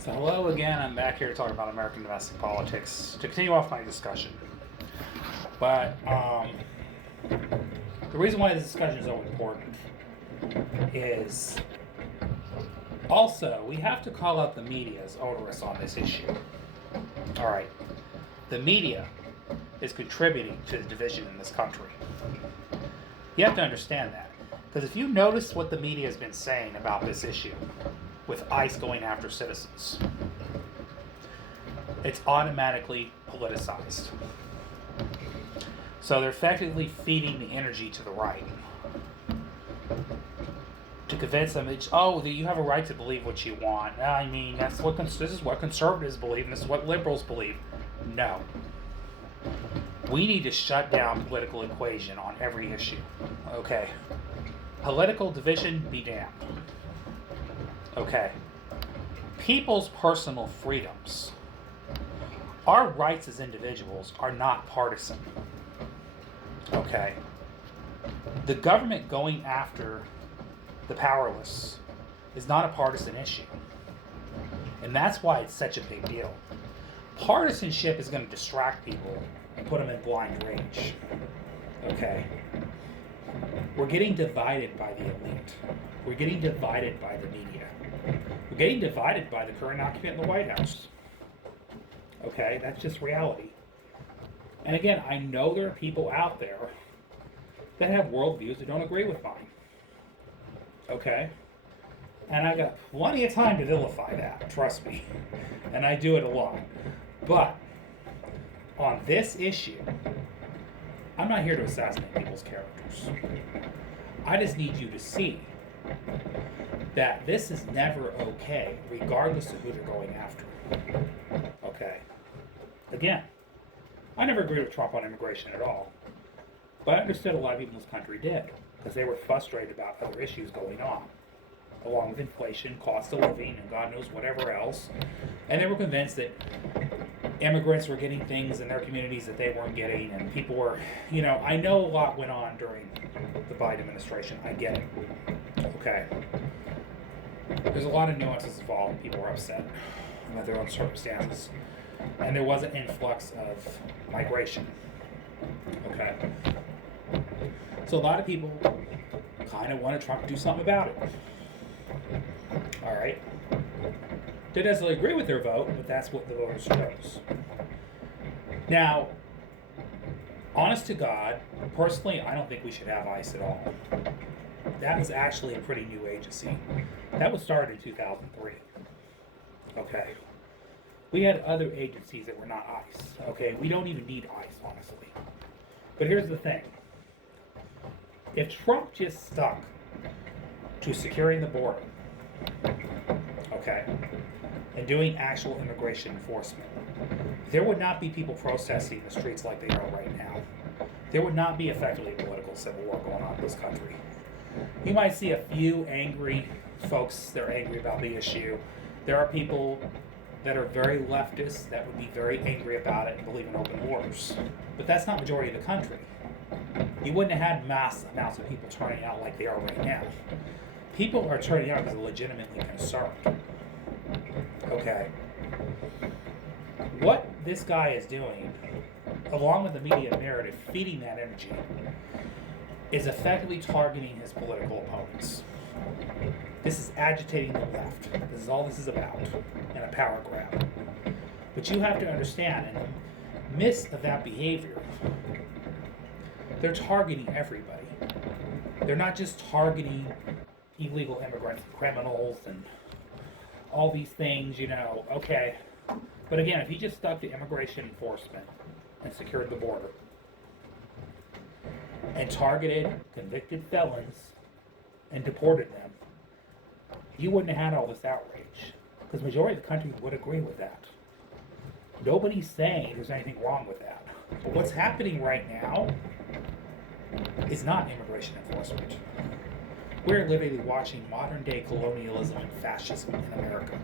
So hello again, I'm back here to talk about American domestic politics to continue off my discussion. But the reason why this discussion is so important is also we have to call out the media as odorous on this issue. Alright, the media is contributing to the division in this country. You have to understand that. Because if you notice what the media has been saying about this issue, with ICE going after citizens, it's automatically politicized. So they're effectively feeding the energy to the right to convince them that, oh, that you have a right to believe what you want. I mean, this is what conservatives believe, and this is what liberals believe. No. We need to shut down political equation on every issue. Okay. Political division be damned. Okay. People's personal freedoms, our rights as individuals, are not partisan. Okay. The government going after the powerless is not a partisan issue. And that's why it's such a big deal. Partisanship is going to distract people and put them in blind rage. Okay. We're getting divided by the elite. We're getting divided by the media. We're getting divided by the current occupant in the White House. Okay, that's just reality. And again, I know there are people out there that have worldviews that don't agree with mine. Okay? And I've got plenty of time to vilify that, trust me. And I do it a lot. But on this issue, I'm not here to assassinate people's characters. I just need you to see that this is never okay, regardless of who they're going after. Okay. Again, I never agreed with Trump on immigration at all. But I understood a lot of people in this country did, because they were frustrated about other issues going on, along with inflation, cost of living, and God knows whatever else. And they were convinced that immigrants were getting things in their communities that they weren't getting, and people were, I know a lot went on during the Biden administration. I get it. Okay. There's a lot of nuances involved, and people are upset about their own circumstances. And there was an influx of migration. Okay. So a lot of people kind of wanted Trump to do something about it. All right. Didn't necessarily agree with their vote, but that's what the voters chose. Now, honest to God, personally, I don't think we should have ICE at all. That was actually a pretty new agency. That was started in 2003. Okay. We had other agencies that were not ICE. Okay, we don't even need ICE, honestly. But here's the thing. If Trump just stuck to securing the border, okay, and doing actual immigration enforcement, there would not be people protesting in the streets like they are right now. There would not be effectively a political civil war going on in this country. You might see a few angry folks that are angry about the issue. There are people that are very leftist that would be very angry about it and believe in open borders. But that's not the majority of the country. You wouldn't have had mass amounts of people turning out like they are right now. People are turning out because they're legitimately concerned. Okay. What this guy is doing, along with the media narrative feeding that energy, is effectively targeting his political opponents. This is agitating the left. This is all this is about, and a power grab. But you have to understand, in the midst of that behavior, they're targeting everybody. They're not just targeting illegal immigrants, criminals, and all these things, okay. But again, if he just stuck to immigration enforcement and secured the border, and targeted convicted felons and deported them, you wouldn't have had all this outrage. Because the majority of the country would agree with that. Nobody's saying there's anything wrong with that. But what's happening right now is not immigration enforcement. We're literally watching modern day colonialism and fascism in America,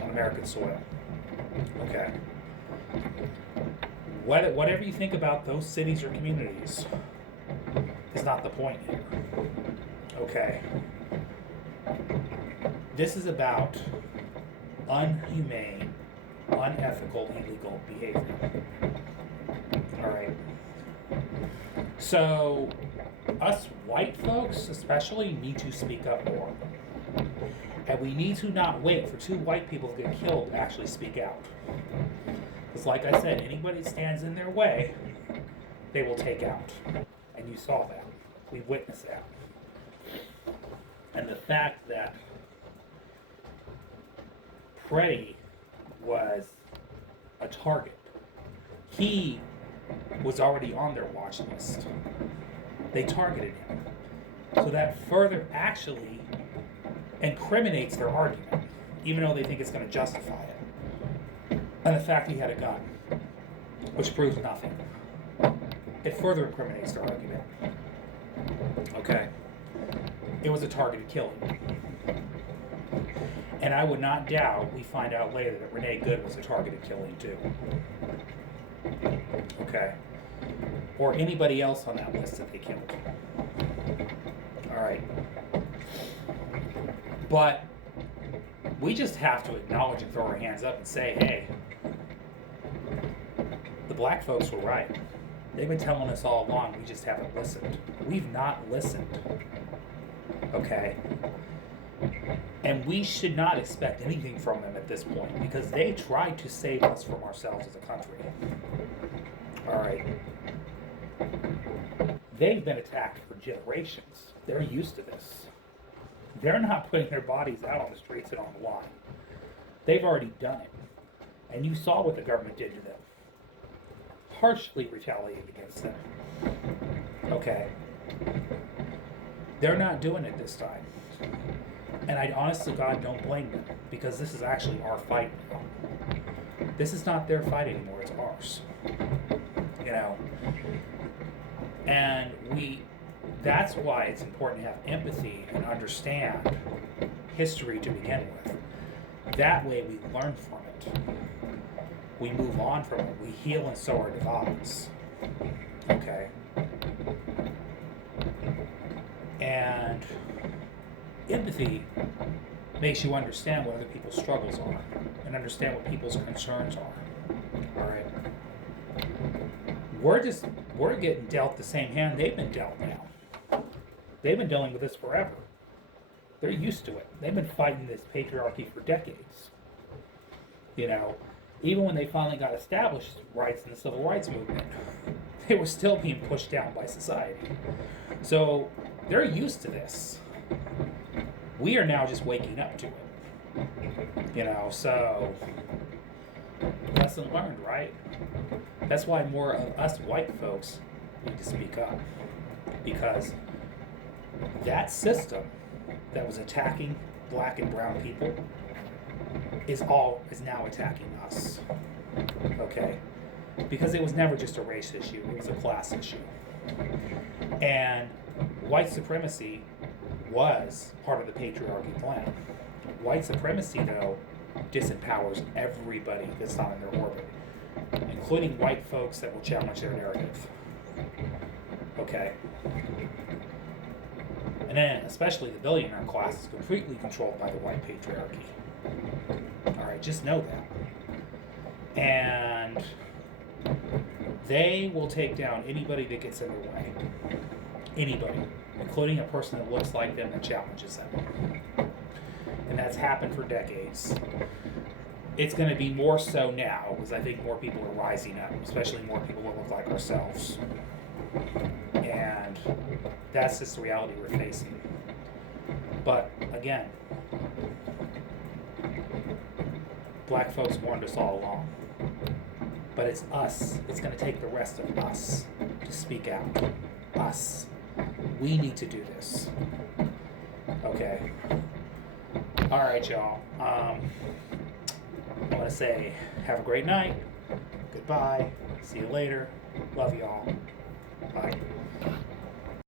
on American soil. Okay. Whatever you think about those cities or communities is not the point here. Okay. This is about unhumane, unethical, illegal behavior. All right. So, us white folks, especially, need to speak up more. And we need to not wait for two white people to get killed to actually speak out. Because, like I said, anybody that stands in their way, they will take out. And you saw that. We witnessed that. And the fact that Freddie was a target, he was already on their watch list. They targeted him. So that further actually incriminates their argument, even though they think it's going to justify it. And the fact he had a gun, which proves nothing, it further incriminates their argument. Okay? It was a targeted killing. And I would not doubt we find out later that Renee Good was a targeted killing too. Okay? Or anybody else on that list that they killed. Alright. But we just have to acknowledge and throw our hands up and say, hey, the black folks were right. They've been telling us all along, we just haven't listened. We've not listened. Okay? And we should not expect anything from them at this point because they tried to save us from ourselves as a country. Alright? They've been attacked for generations. They're used to this. They're not putting their bodies out on the streets and on the line. They've already done it. And you saw what the government did to them. Harshly retaliated against them. Okay. They're not doing it this time. And I honest to God don't blame them because this is actually our fight now. This is not their fight anymore, it's ours. You know? And that's why it's important to have empathy and understand history to begin with. That way we learn from it. We move on from it. We heal and sow our divides. Okay? And empathy makes you understand what other people's struggles are and understand what people's concerns are. Alright? We're getting dealt the same hand they've been dealt now. They've been dealing with this forever. They're used to it. They've been fighting this patriarchy for decades. You know, even when they finally got established rights in the civil rights movement, they were still being pushed down by society. So they're used to this. We are now just waking up to it. You know, so lesson learned, right? That's why more of us white folks need to speak up. Because that system that was attacking black and brown people is now attacking us. Okay? Because it was never just a race issue, it was a class issue. And white supremacy was part of the patriarchy plan. White supremacy, though, disempowers everybody that's not in their orbit, including white folks that will challenge their narrative. Okay? And then, especially the billionaire class is completely controlled by the white patriarchy. Alright, just know that. And they will take down anybody that gets in their way. Anybody. Including a person that looks like them that challenges them. And that's happened for decades. It's going to be more so now, because I think more people are rising up, especially more people that look like ourselves. And that's just the reality we're facing. But, again, black folks warned us all along. But it's us. It's going to take the rest of us to speak out. Us. We need to do this. Okay. Alright, y'all. I want to say, have a great night. Goodbye. See you later. Love y'all. Bye.